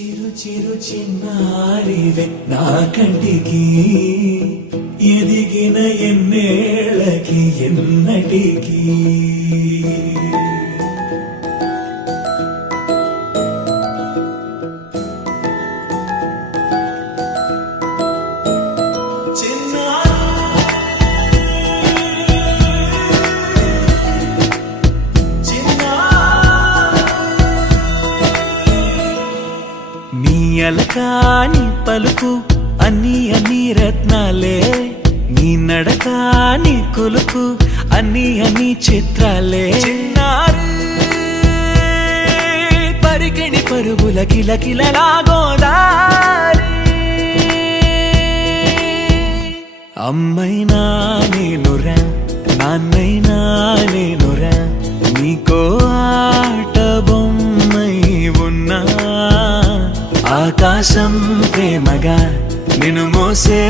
చిరు చిరు చిన్నారివే నా కంటికి ఎదిగిన ఎన్నేళ్ళకి ఎన్నటికి అలకాని పలుకు అన్ని అన్ని రత్నాలే నీ నడకాని కొలుకు అన్ని అన్ని చిత్రాలే చిన్నారు పరికిణి పరుగుల కిలకిలలా గోదారి అమ్మైనా నేనురా నాన్నైనా నేనురా నీకో ఆట బొమ్మై ఉన్నా ఆకాశం ప్రేమగా నిన్ను మోసే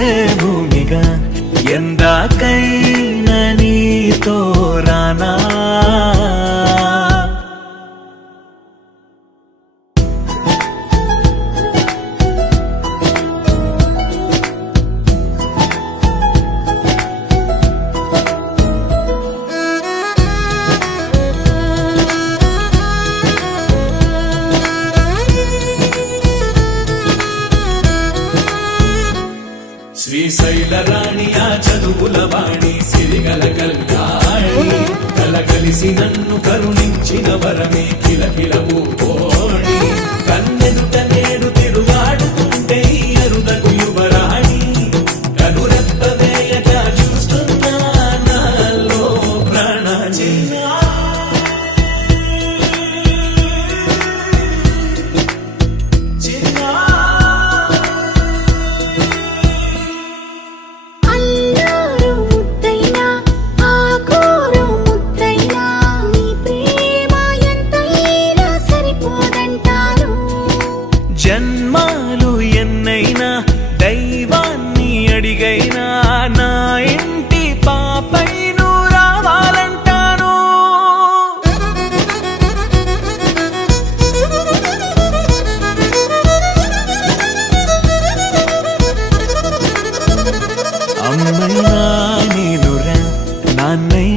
భూమిగా ఎందాకైనా నీతో రానా శ్రీశైల రాణి ఆ చదువుల వాణి సిరిగల కళ్యాణి కలగలిసి నన్ను కరుణించిన వరమే కిలకిలవు కోణి కన్నెదుట నేడు తిరుగాడుతుంటే అరుదకు యువరాణి కనురెప్ప వేయక చూస్తున్నా నాలో ప్రాణ జన్మాలు ఎన్నైనా దైవాన్ని అడిగైనా నా ఇంటి పాపై నువ్వు రావాలంటాను అమ్మైనా నేనురా నాన్నై